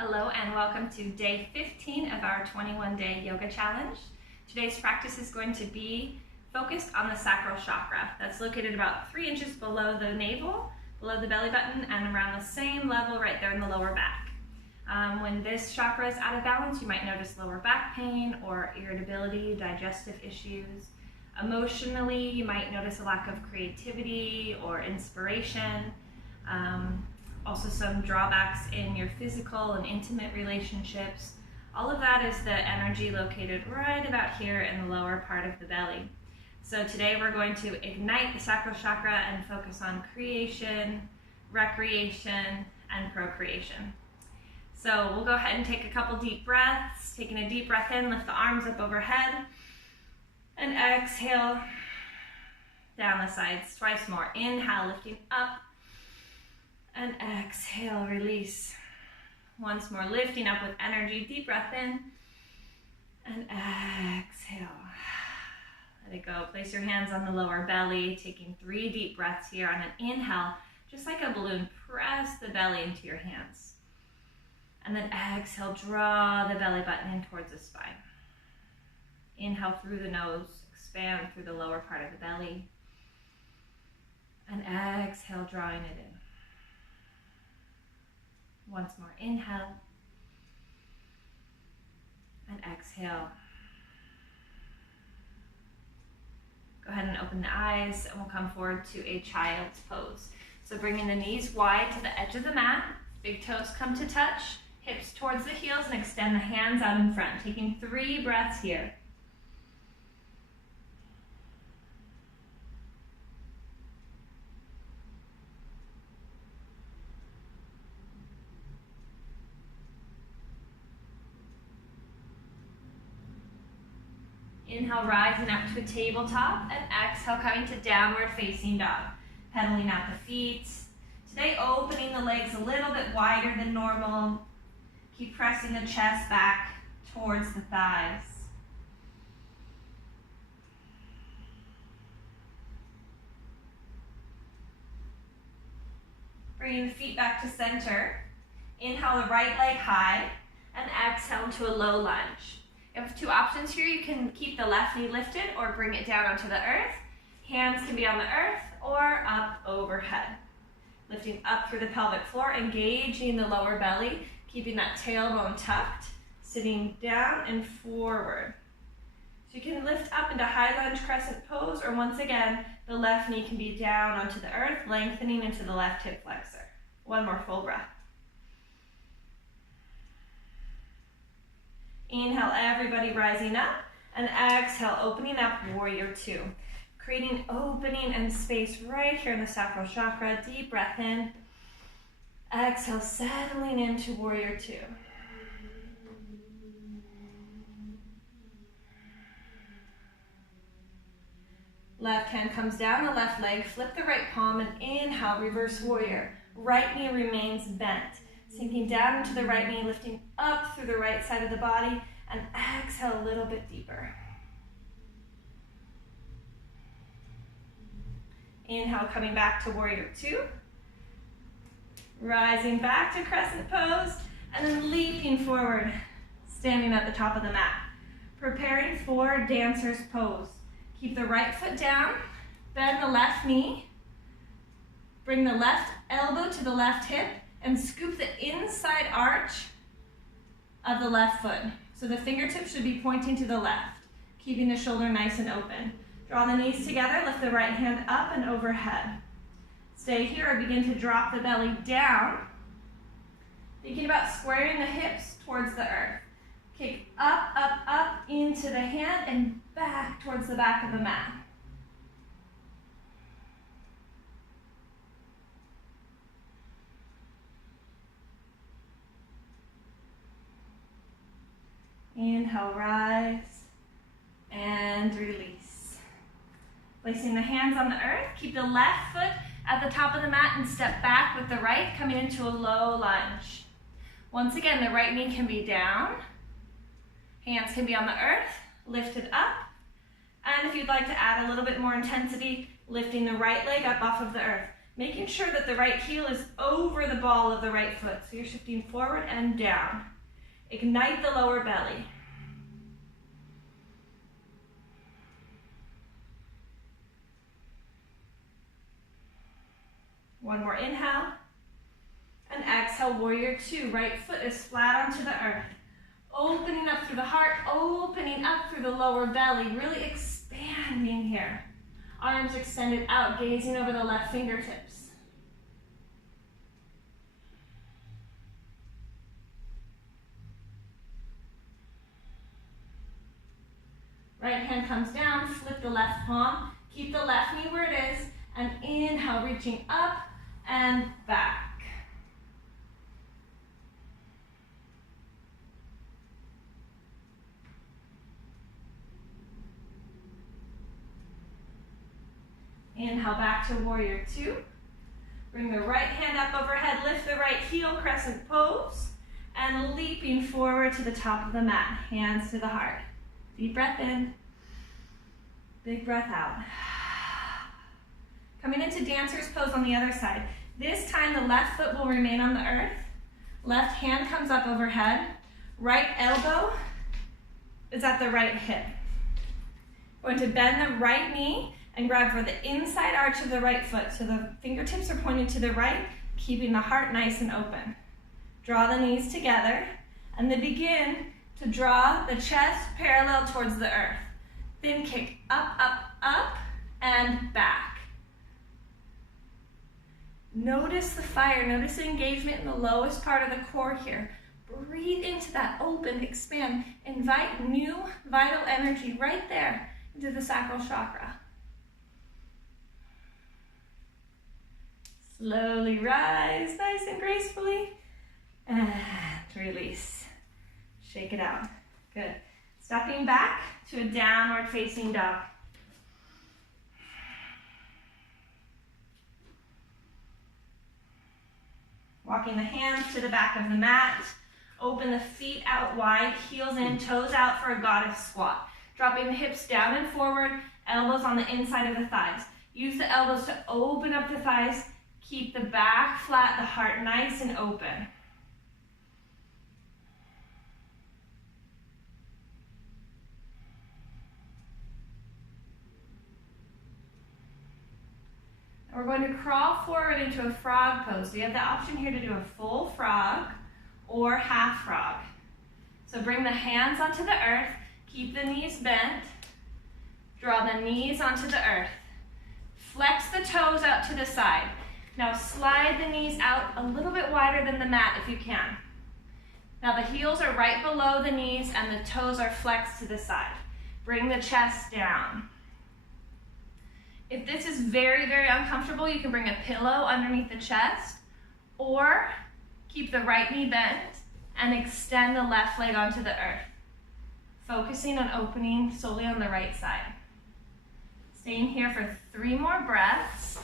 Hello and welcome to day 15 of our 21-day yoga challenge. Today's practice is going to be focused on the sacral chakra. That's located about 3 inches below the navel, below the belly button, and around the same level right there in the lower back. When this chakra is out of balance, you might notice lower back pain or irritability, digestive issues. Emotionally, you might notice a lack of creativity or inspiration. Also some drawbacks in your physical and intimate relationships. All of that is the energy located right about here in the lower part of the belly. So today we're going to ignite the sacral chakra and focus on creation, recreation, and procreation. So we'll go ahead and take a couple deep breaths. Taking a deep breath in, lift the arms up overhead, and exhale down the sides twice more. Inhale, lifting up, and exhale, release. Once more, lifting up with energy. Deep breath in, and exhale. Let it go. Place your hands on the lower belly, taking 3 deep breaths here. On an inhale, just like a balloon, press the belly into your hands. And then exhale, draw the belly button in towards the spine. Inhale through the nose, expand through the lower part of the belly. And exhale, drawing it in. Once more, inhale, and exhale. Go ahead and open the eyes, and we'll come forward to a child's pose. So bringing the knees wide to the edge of the mat, big toes come to touch, hips towards the heels, and extend the hands out in front, taking 3 breaths here. Inhale, rising up to a tabletop, and exhale, coming to downward facing dog. Pedaling out the feet. Today, opening the legs a little bit wider than normal. Keep pressing the chest back towards the thighs. Bringing the feet back to center. Inhale the right leg high, and exhale to a low lunge. You have 2 options here. You can keep the left knee lifted or bring it down onto the earth. Hands can be on the earth or up overhead. Lifting up through the pelvic floor, engaging the lower belly, keeping that tailbone tucked, sitting down and forward. So you can lift up into high lunge crescent pose, or once again, the left knee can be down onto the earth, lengthening into the left hip flexor. One more full breath. Inhale, everybody rising up, and exhale, opening up, warrior 2. Creating opening and space right here in the sacral chakra. Deep breath in. Exhale, settling into warrior 2. Left hand comes down the left leg, flip the right palm, and inhale, reverse warrior. Right knee remains bent. Sinking down into the right knee, lifting up through the right side of the body, and exhale a little bit deeper. Inhale, coming back to warrior 2. Rising back to crescent pose, and then leaping forward, standing at the top of the mat. Preparing for dancer's pose. Keep the right foot down, bend the left knee, bring the left elbow to the left hip, and scoop the inside arch of the left foot. So the fingertips should be pointing to the left, keeping the shoulder nice and open. Draw the knees together, lift the right hand up and overhead. Stay here or begin to drop the belly down. Thinking about squaring the hips towards the earth. Kick up, up, up into the hand and back towards the back of the mat. Inhale, rise, and release. Placing the hands on the earth, keep the left foot at the top of the mat and step back with the right, coming into a low lunge. Once again, the right knee can be down, hands can be on the earth, lifted up, and if you'd like to add a little bit more intensity, lifting the right leg up off of the earth. Making sure that the right heel is over the ball of the right foot. So you're shifting forward and down. Ignite the lower belly. One more inhale. And exhale, warrior two. Right foot is flat onto the earth. Opening up through the heart, opening up through the lower belly. Really expanding here. Arms extended out, gazing over the left fingertips. Right hand comes down, flip the left palm. Keep the left knee where it is. And inhale, reaching up and back. Inhale back to warrior two. Bring the right hand up overhead, lift the right heel, crescent pose, and leaping forward to the top of the mat, hands to the heart. Deep breath in, big breath out. Coming into dancer's pose on the other side. This time the left foot will remain on the earth. Left hand comes up overhead. Right elbow is at the right hip. Going to bend the right knee and grab for the inside arch of the right foot. So the fingertips are pointed to the right, keeping the heart nice and open. Draw the knees together and then begin to draw the chest parallel towards the earth. Then kick up, up, up, and back. Notice the fire, notice the engagement in the lowest part of the core here. Breathe into that, open, expand. Invite new vital energy right there into the sacral chakra. Slowly rise, nice and gracefully, and release. Shake it out. Good. Stepping back to a downward facing dog. Walking the hands to the back of the mat. Open the feet out wide, heels in, toes out for a goddess squat. Dropping the hips down and forward, elbows on the inside of the thighs. Use the elbows to open up the thighs. Keep the back flat, the heart nice and open. We're going to crawl forward into a frog pose. So you have the option here to do a full frog or half frog. So bring the hands onto the earth, keep the knees bent, draw the knees onto the earth. Flex the toes out to the side. Now slide the knees out a little bit wider than the mat if you can. Now the heels are right below the knees and the toes are flexed to the side. Bring the chest down. If this is very, very uncomfortable, you can bring a pillow underneath the chest or keep the right knee bent and extend the left leg onto the earth, focusing on opening solely on the right side. Staying here for 3 more breaths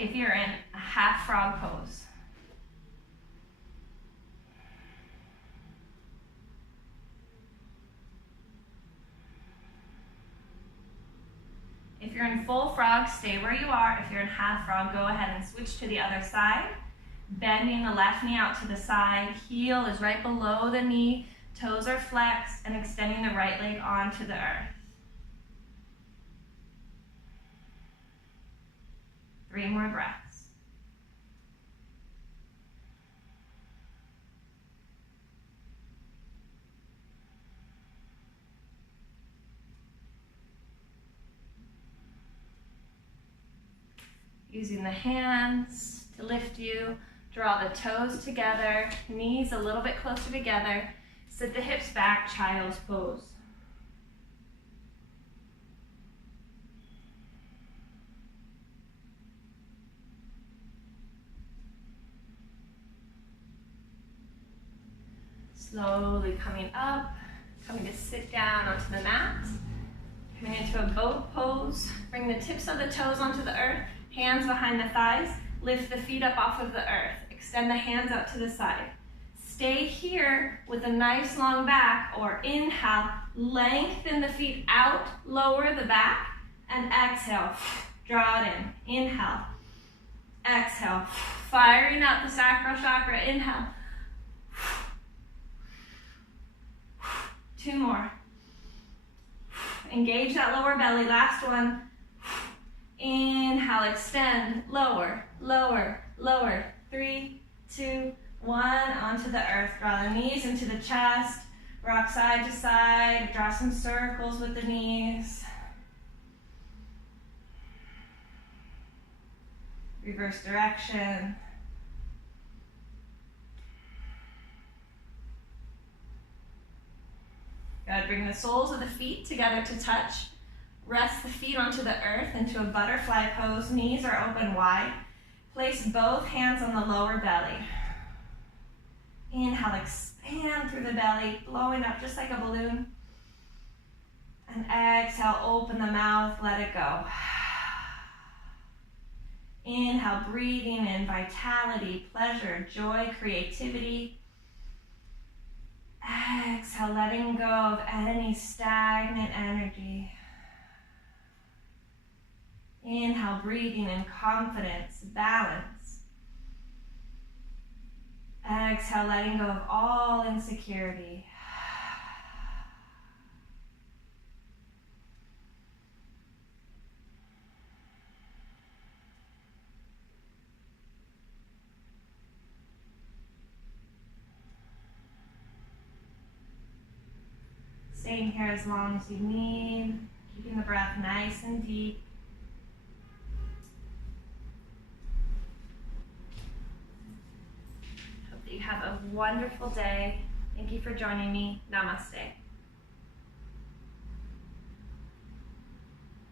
if you're in a half frog pose. If you're in full frog, stay where you are. If you're in half frog, go ahead and switch to the other side. Bending the left knee out to the side. Heel is right below the knee. Toes are flexed and extending the right leg onto the earth. 3 more breaths. Using the hands to lift you, draw the toes together, knees a little bit closer together, sit the hips back, child's pose. Slowly coming up, coming to sit down onto the mat, coming into a boat pose, bring the tips of the toes onto the earth, hands behind the thighs, lift the feet up off of the earth, extend the hands out to the side. Stay here with a nice long back, or inhale, lengthen the feet out, lower the back, and exhale, draw it in. Inhale, Exhale, firing up the sacral chakra. Inhale. 2 more. Engage that lower belly. Last one. Inhale, extend, lower, lower, lower. 3, 2, 1, onto the earth. Draw the knees into the chest. Rock side to side. Draw some circles with the knees. Reverse direction. Good. Bring the soles of the feet together to touch. Rest the feet onto the earth into a butterfly pose. Knees are open wide. Place both hands on the lower belly. Inhale, expand through the belly, blowing up just like a balloon. And exhale, open the mouth, let it go. Inhale, breathing in vitality, pleasure, joy, creativity. Exhale, letting go of any stagnant energy. Inhale, breathing in confidence, balance. Exhale, letting go of all insecurity. Staying here as long as you need, keeping the breath nice and deep. Hope that you have a wonderful day. Thank you for joining me. Namaste.